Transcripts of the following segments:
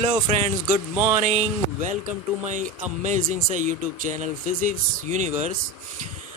Hello friends, good morning. Welcome to my amazing YouTube channel Physics Universe.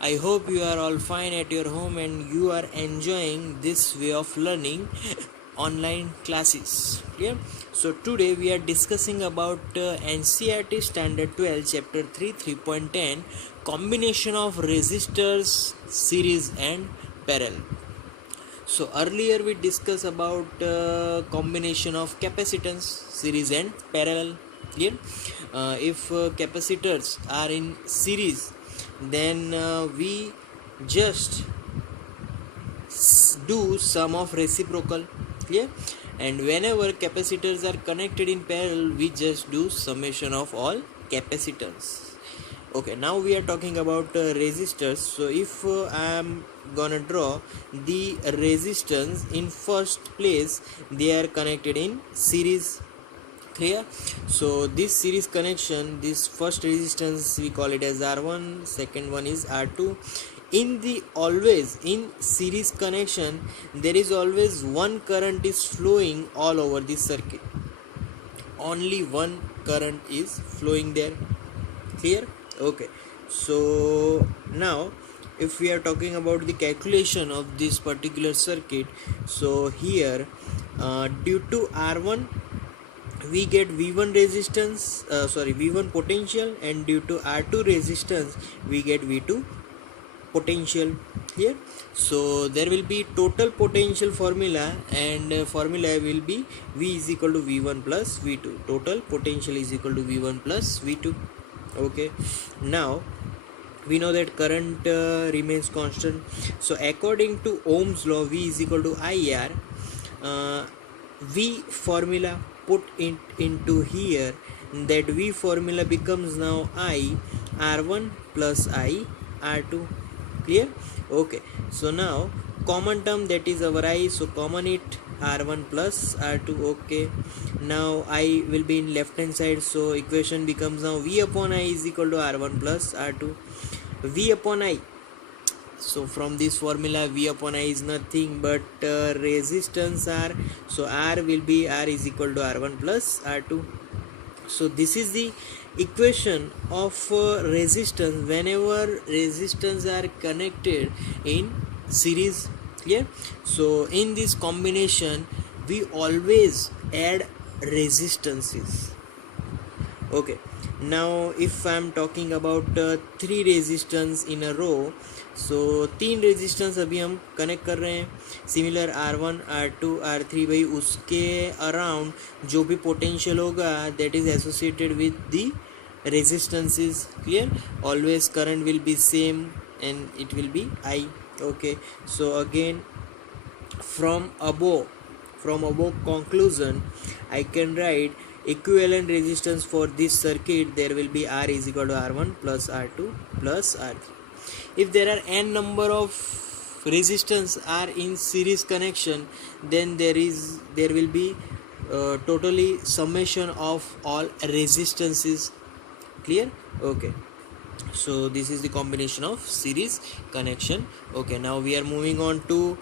I hope you are all fine at your home and you are enjoying this way of learning online classes. Yeah. So today we are discussing about NCERT Standard 12 Chapter 3 3.10 combination of resistors, series and parallel. So earlier we discussed about combination of capacitance, series and parallel. Clear? If capacitors are in series, then we just do sum of reciprocal. Clear? And whenever capacitors are connected in parallel, we just do summation of all capacitance. Okay, now we are talking about resistors. So if I am gonna draw the resistance, in first place they are connected in series. Clear? So this series connection, this first resistance we call it as R1, second one is R2. In the always in series connection, there is always one current is flowing all over the circuit. Only one current is flowing there. Clear? Okay, so now if we are talking about the calculation of this particular circuit, so here due to R1 we get V1 resistance, V1 potential, and due to R2 resistance we get V2 potential. Here, so there will be total potential formula, and formula will be V is equal to V1 plus V2. Total potential is equal to V1 plus V2. Okay, now we know that current remains constant. So according to Ohm's law, V is equal to IR. V formula put it into here, that V formula becomes now I R1 plus I R2. Clear? Okay, so now common term, that is our I, so common it R1 plus R2. Okay, now I will be in left hand side, so equation becomes now V upon I is equal to R1 plus R2. V upon I, so from this formula V upon I is nothing but resistance R, so R will be R is equal to R1 plus R2. So this is the equation of resistance whenever resistance are connected in series. Clear? So in this combination we always add resistances. Okay, now if I am talking about 3 resistance in a row, so 3 resistance अभी हम connect कर रहे हैं. Similar R1 R2 R3, भाई उसके around जो भी potential होगा that is associated with the resistances. Clear? Always current will be same and it will be I. Okay, so again from above conclusion I can write equivalent resistance for this circuit. There will be R is equal to R1 plus R2 plus R3. If there are n number of resistance are in series connection, then there will be totally summation of all resistances. Clear? Okay, so this is the combination of series connection. Okay, now we are moving on to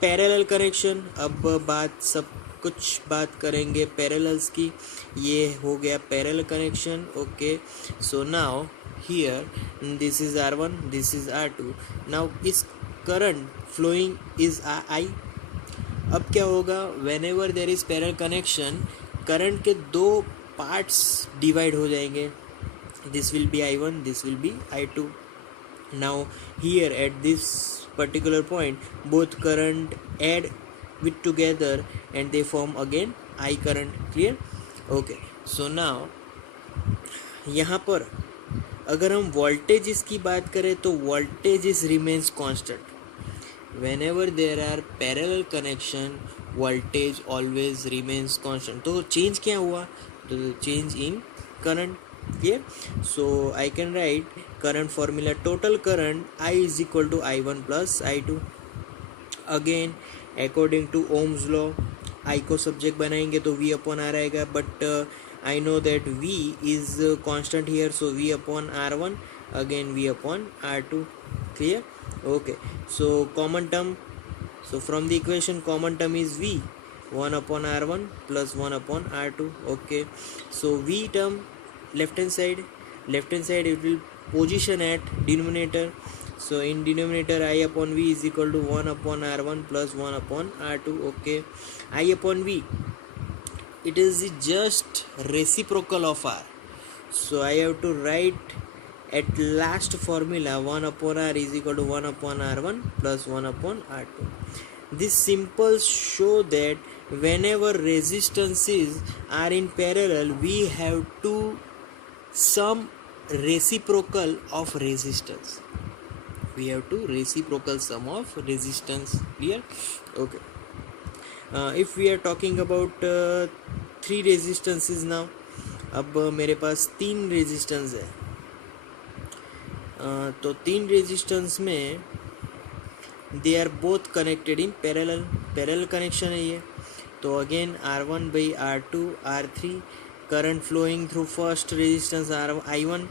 parallel connection. अब सब कुछ बात करेंगे parallels की. ये हो गया parallel connection. Okay, so now here this is R1, this is R2. now is current flowing is I. अब क्या होगा, whenever there is parallel connection, current के दो parts divide हो जाएंगे. this will be I1, this will be I2. now here at this particular point both current add with together and they form again I current. Clear? okay, so now यहाँ पर अगर हम voltage की बात करें तो voltage is remains constant. whenever there are parallel connection voltage always remains constant. तो change क्या हुआ, तो change in current. Clear? so I can write current formula, total current I is equal to I1 plus I2. again according to Ohm's law I को subject बनाएंगे तो V upon R आएगा, but I know that V is constant here, so V upon R1, again V upon R2. Clear? okay, so common term, so from the equation common term is V, 1 upon R1 plus 1 upon R2. Okay, so V term left hand side it will position at denominator. So in denominator, I upon V is equal to 1 upon R1 plus 1 upon R2. Okay, I upon V, it is the just reciprocal of R. So I have to write at last formula 1 upon R is equal to 1 upon R1 plus 1 upon R2. This simple show that whenever resistances are in parallel, we have to sum reciprocal of resistance. We have to reciprocal sum of resistance. Clear? Okay. If we are talking about 3 resistances now, अब मेरे पास 3 resistance है, तो 3 resistance में they are both connected in parallel connection है ये. तो अगेन R1 by R2 R3, current flowing through first resistance I1,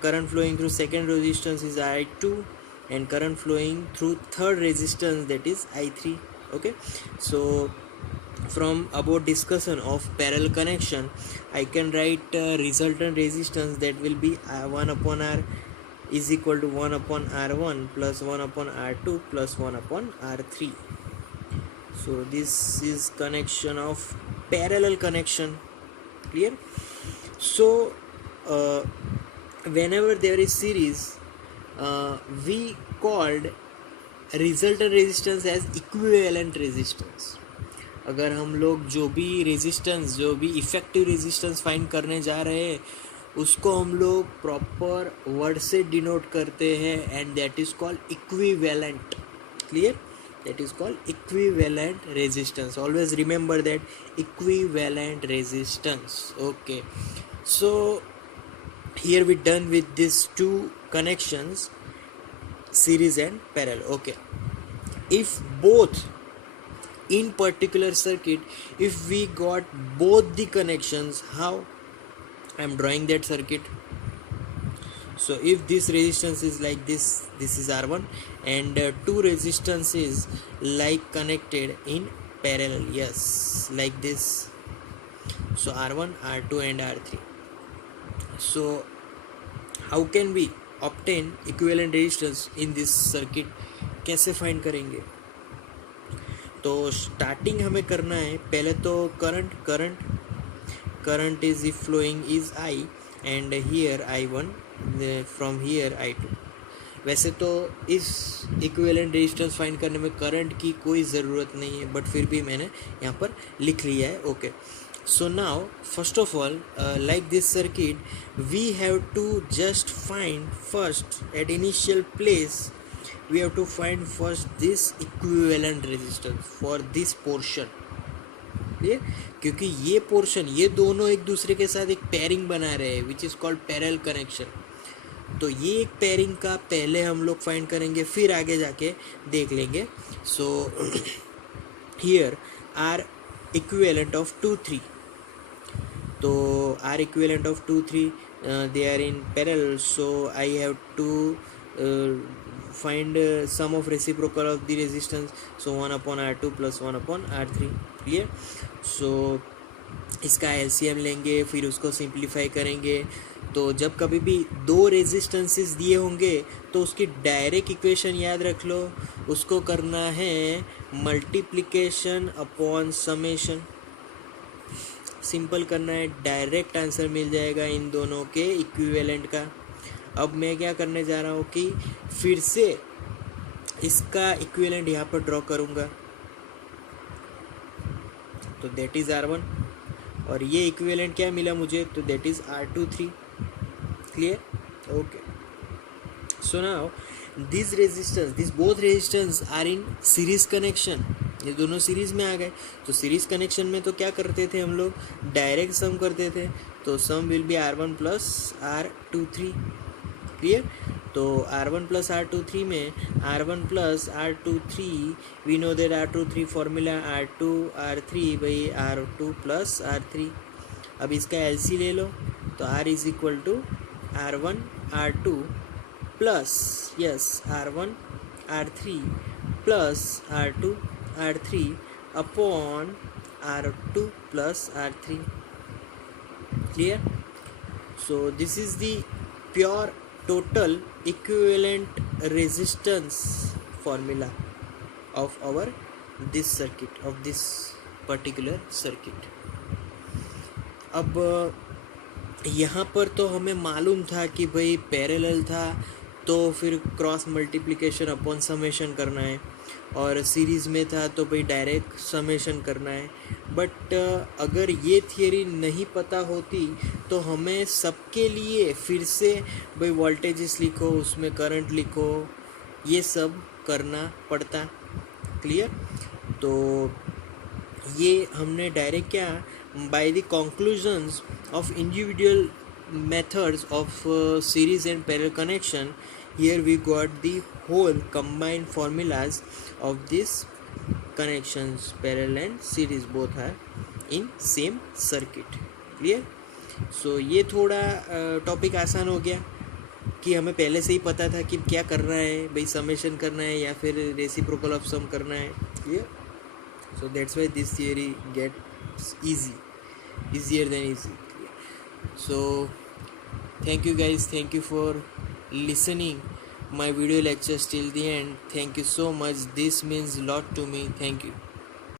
current flowing through second resistance is I2, and current flowing through third resistance, that is I3. Okay, so from about discussion of parallel connection, I can write resultant resistance, that will be 1 upon R is equal to 1 upon R1 plus 1 upon R2 plus 1 upon R3. So this is connection of parallel connection. Clear? So whenever there is series, we called resultant resistance as equivalent resistance. अगर हम लोग जो भी resistance, जो भी effective resistance find करने जा रहे हैं, उसको हम लोग प्रॉपर वर्ड से डिनोट करते हैं, and that is called equivalent. Clear? That is called equivalent resistance. Always remember that, equivalent resistance. Okay, so here we done with these 2 connections, series and parallel. Okay, if both in particular circuit, if we got both the connections, how I am drawing that circuit? So if this resistance is like this is R1, and 2 resistances like connected in parallel, yes, like this. So R1, R2 and R3. So how can we obtain equivalent resistance in this circuit? कैसे find करेंगे? तो starting हमें करना है, पहले तो current is if following is I, and here I1, from here I2. वैसे तो इस इक्विवेलेंट रेजिस्टेंस फाइंड करने में करंट की कोई ज़रूरत नहीं है, बट फिर भी मैंने यहाँ पर लिख लिया है. Okay, so now first of all, like this circuit, we have to just find first at initial place, we have to find first this equivalent resistance for this portion. ये क्योंकि ये पोर्शन, ये दोनों एक दूसरे के साथ एक पेयरिंग बना रहे हैं, which is called parallel connection. तो ये एक पेयरिंग का पहले हम लोग फाइंड करेंगे, फिर आगे जाके देख लेंगे. So here are equivalent of 2 3. तो R equivalent of 2 3, they are in parallel, so I have to find sum of reciprocal of the resistance. So 1 upon R2 plus 1 upon R3. clear? So इसका LCM लेंगे, फिर उसको simplify करेंगे. तो जब कभी भी 2 रेजिस्टेंसेस दिए होंगे तो उसकी डायरेक्ट इक्वेशन याद रख लो, उसको करना है मल्टीप्लिकेशन अपॉन समेशन. सिंपल करना है, डायरेक्ट आंसर मिल जाएगा इन दोनों के इक्विवेलेंट का. अब मैं क्या करने जा रहा हूँ कि फिर से इसका इक्विवेलेंट यहाँ पर ड्रॉ करूँगा. तो दैट इज़ R1, और ये इक्विवेलेंट क्या मिला मुझे? तो that is R2 3. Clear? Okay, so now this resistance, this both resistance are in series connection. ये दोनों सीरीज़ में आ गए. तो सीरीज़ कनेक्शन में तो क्या करते थे हम लोग? डायरेक्ट सम करते थे. तो sum will be R1 plus R23. Clear? तो R1 प्लस R23 में R1 plus R23, we know that R23 formula R2 R3 by R2 plus R3. अब इसका LC ले लो, तो R is equal to R1 R2 plus yes R1 R3 plus R2 R3 upon R2 plus R3. Clear? So this is the pure total equivalent resistance formula of our this circuit, of this particular circuit. अब यहाँ पर तो हमें मालूम था कि भाई parallel था तो फिर क्रॉस मल्टीप्लिकेशन अपॉन समेशन करना है, और सीरीज़ में था तो भाई डायरेक्ट समेशन करना है. बट अगर ये थियरी नहीं पता होती तो हमें सबके लिए फिर से भाई वोल्टेजेस लिखो, उसमें करंट लिखो, ये सब करना पड़ता. क्लियर? तो ये हमने डायरेक्ट क्या, by the conclusions of individual methods of series and parallel connection, here we got the whole combined formulas of these connections, parallel and series, both are in same circuit. Clear? So ये थोड़ा topic आसान हो गया कि हमें पहले से ही पता था कि क्या करना है, भाई समेशन करना है या फिर रेसिप्रोकल ऑफ सम करना है. Clear? So that's why this theory gets easier than easy. So thank you guys, thank you for listening my video lectures till the end. Thank you so much, this means a lot to me. Thank you.